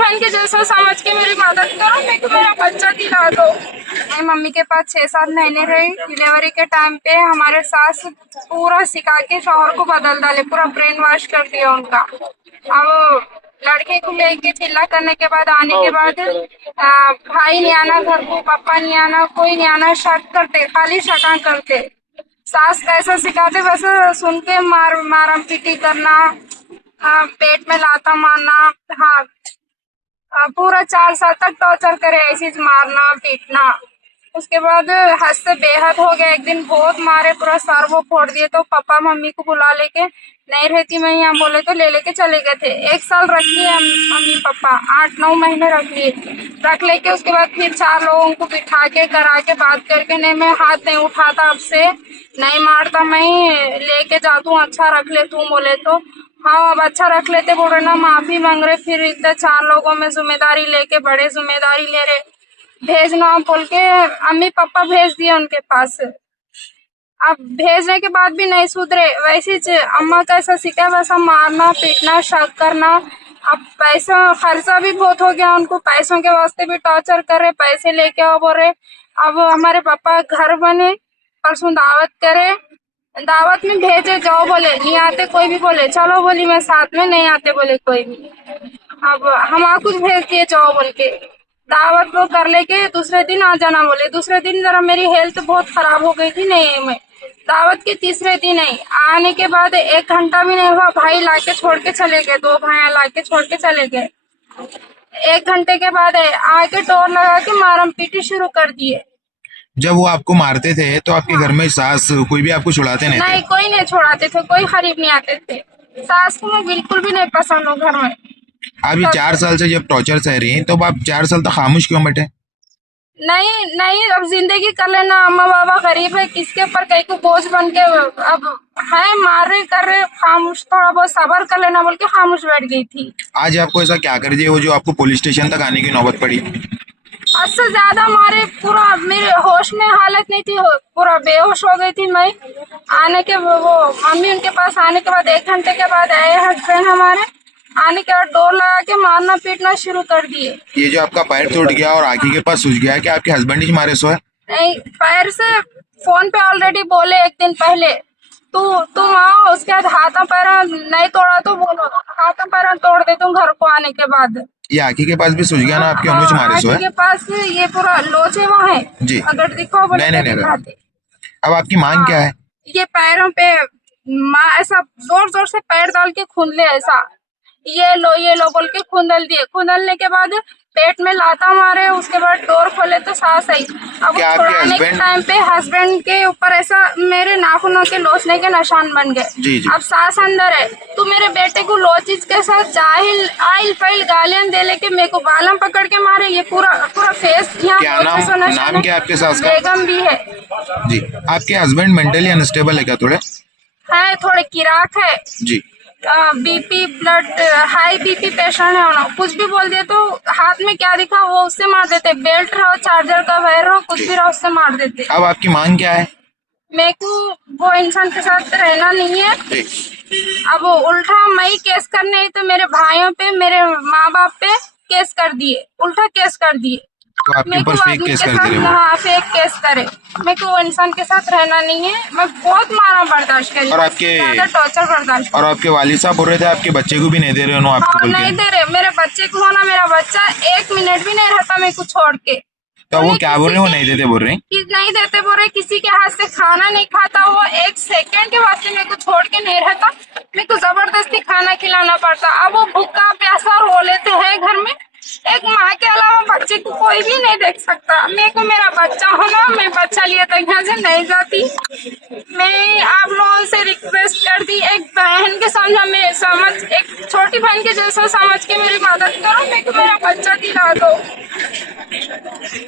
बहन के जैसा समझ के मेरी मदद करो, मेरे को मेरा बच्चा दिला दो। मेरी मम्मी के पास 6-7 महीने रही। डिलीवरी के टाइम पे हमारे सास पूरा सिखा के शौहर को बदल डाले, पूरा ब्रेन वॉश कर दिया उनका। अब लड़के को लेके चिल्ला करने के बाद आने के बाद भाई नहीं आना घर को, पापा नहीं आना, कोई नहीं आना, शक करते, खाली शका करते। सास कैसा सिखाते वैसा सुन के मारम पीटी करना, पेट में लाता मारना। हाँ, पूरा 4 साल तक टॉर्चर करे, ऐसे मारना पीटना। उसके बाद हद से बेहद हो गया। एक दिन बहुत मारे, पूरा सर वो फोड़ दिए। तो पापा मम्मी को बुला लेके, नहीं रहती मैं यहाँ बोले तो ले लेके चले गए थे। 1 साल रख लिए मम्मी पापा, 8-9 महीने रख लिए। रख लेके उसके बाद फिर 4 लोगों को बिठा के करा के बात करके, नहीं मैं हाथ नहीं उठाता, अब से नहीं मारता, मैं लेके जाता हूँ, अच्छा रख ले तू बोले तो। हाँ अब अच्छा रख लेते बोल रहे ना, माफी मांग रहे। फिर इतने 4 लोगों में जिम्मेदारी लेके, बड़े जिम्मेदारी ले रहे, भेजना बोल के अम्मी पापा भेज दिए उनके पास। अब भेजने के बाद भी नहीं सुधरे, वैसे अम्मा कैसा सिखा वैसा मारना पीटना शक करना। अब पैसा खर्चा भी बहुत हो गया, उनको पैसों के वास्ते भी टॉर्चर कर रहे, पैसे लेके आओ बोल रहे। अब हमारे पापा घर बने, परसों दावत करे, दावत में भेजे जाओ बोले, नहीं आते कोई भी बोले चलो बोली मैं साथ में, नहीं आते बोले कोई भी। अब हम कुछ भेज दिए जाओ बोल के, दावत वो कर लेके दूसरे दिन आ जाना बोले। दूसरे दिन जरा मेरी हेल्थ बहुत खराब हो गई थी, नहीं मैं दावत के तीसरे दिन आई। आने के बाद 1 घंटा भी नहीं हुआ, भाई लाके छोड़ के चले गए, 2 भाई लाके छोड़ के चले गए। 1 घंटे के बाद आके डोर लगा के मारम पीटी शुरू कर दिए। जब वो आपको मारते थे तो आपके घर में सास कोई भी आपको छुड़ाते नहीं थे? नहीं, कोई नहीं छोड़ाते थे, कोई खरीब नहीं आते थे। सास को मैं बिल्कुल भी नहीं पसंद हूँ घर में। आप ये 4 साल से जब टॉर्चर सह रही हैं, तो अब आप 4 साल तक खामोश क्यों बैठे? नहीं नहीं, अब जिंदगी कर लेना। अम्मा बाबा गरीब है, किसके ऊपर कहीं को बोझ बन के अब है, मार रहे कर रहे, खामोश थोड़ा बहुत सबर कर लेना बोल के खामोश बैठ गई थी। आज आपको ऐसा क्या कर दिया वो जो आपको पुलिस स्टेशन तक आने की नौबत पड़ी? हद से ज्यादा मारे, पूरा मेरे होश में हालत नहीं थी, पूरा बेहोश हो गई थी मैं। आने के वो मम्मी उनके पास आने के बाद 1 घंटे के बाद आए हस्बैंड हमारे, आने के बाद डोर लगा के मारना पीटना शुरू कर दिए। ये जो आपका पैर टूट गया और आँखी के पास सूज गया है, क्या आपके हस्बैंड ही मारे सो है? नहीं, पैर से फोन पे ऑलरेडी बोले 1 दिन पहले, तुम आओ, उसके बाद हाथों पैर नहीं तोड़ा तो बोलो, हाथों पैर तोड़ दे तुम घर को आने के बाद। ये आँखी के पास भी सूज गया ना आपके? अनुज मारे सो है? आँखी के पास ये पूरा लोचे वो है जी। अगर दिखो बोले नहीं, तो दिखाते। अब आपकी मांग क्या है? ये पैरों पे ऐसा जोर जोर से पैर डाल के खूंदले, ऐसा ये लो बोल के खूंदल दिए। खूंदलने के बाद पेट में लाता मारे, उसके बाद डोर खोले तो सास आई। अब क्या आपके छुड़ाने के हस्बैंड टाइम पे हस्बैंड के ऊपर ऐसा मेरे नाखूनों के लोचने के निशान बन गए। जी। अब सास अंदर है, तू मेरे बेटे को लोचिज के साथ जाहिल आइल फाइल गालियां दे लेके मेरे को बालम पकड़ के मारे। ये पूरा फेस क्या नाम क्या आपके सास का? बेगम भी है जी। आपके हस्बैंड मेंटली अनस्टेबल है क्या? थोड़े किराक है जी। BP blood high BP patient है उन्होंने। कुछ भी बोल दिया तो हाथ में क्या दिखा वो उससे मार देते, बेल्ट रहो, चार्जर का वायर रहो, कुछ भी रहो, उससे मार देते। अब आपकी मांग क्या है? मेरे को वो इंसान के साथ रहना नहीं है। अब उल्टा मैं केस करने तो मेरे भाइयों पे, मेरे माँ बाप पे केस कर दिए, उल्टा केस कर दिए। तो आपके ऊपर फेक केस कर दे रहे हो? हाँ, फेक केस करे। मेरे को इंसान के साथ रहना नहीं है। मैं बहुत मारा बर्दाश्त करी और आपके टॉर्चर बर्दाश्त। और आपके वालिद साहब बोल रहे थे आपके बच्चे को भी नहीं दे रहे हो आपको? हाँ, नहीं दे रहे मेरे बच्चे को होना। मेरा बच्चा 1 मिनट भी नहीं रहता मेरे को छोड़ के। तो वो क्या बोल रहे हैं? वो नहीं देते बोल रहे हैं? नहीं देते बोल रहे, किसी के हाथ से खाना नहीं खाता वो। 1 सेकंड के वास्ते मेरे को छोड़ के नहीं रहता, मेरे को जबरदस्ती खाना खिलाना पड़ता। अब वो भूखा प्यासा रो लेते हैं घर में। एक माँ के अलावा बच्चे को कोई भी नहीं देख सकता। मेरे को मेरा बच्चा होना, मैं बच्चा लिए तो यहाँ से नहीं जाती। मैं आप लोगों से रिक्वेस्ट कर दी, एक बहन के समझ एक छोटी बहन के जैसा समझ के मेरी मदद करो, मेरे को मेरा बच्चा दिला दो।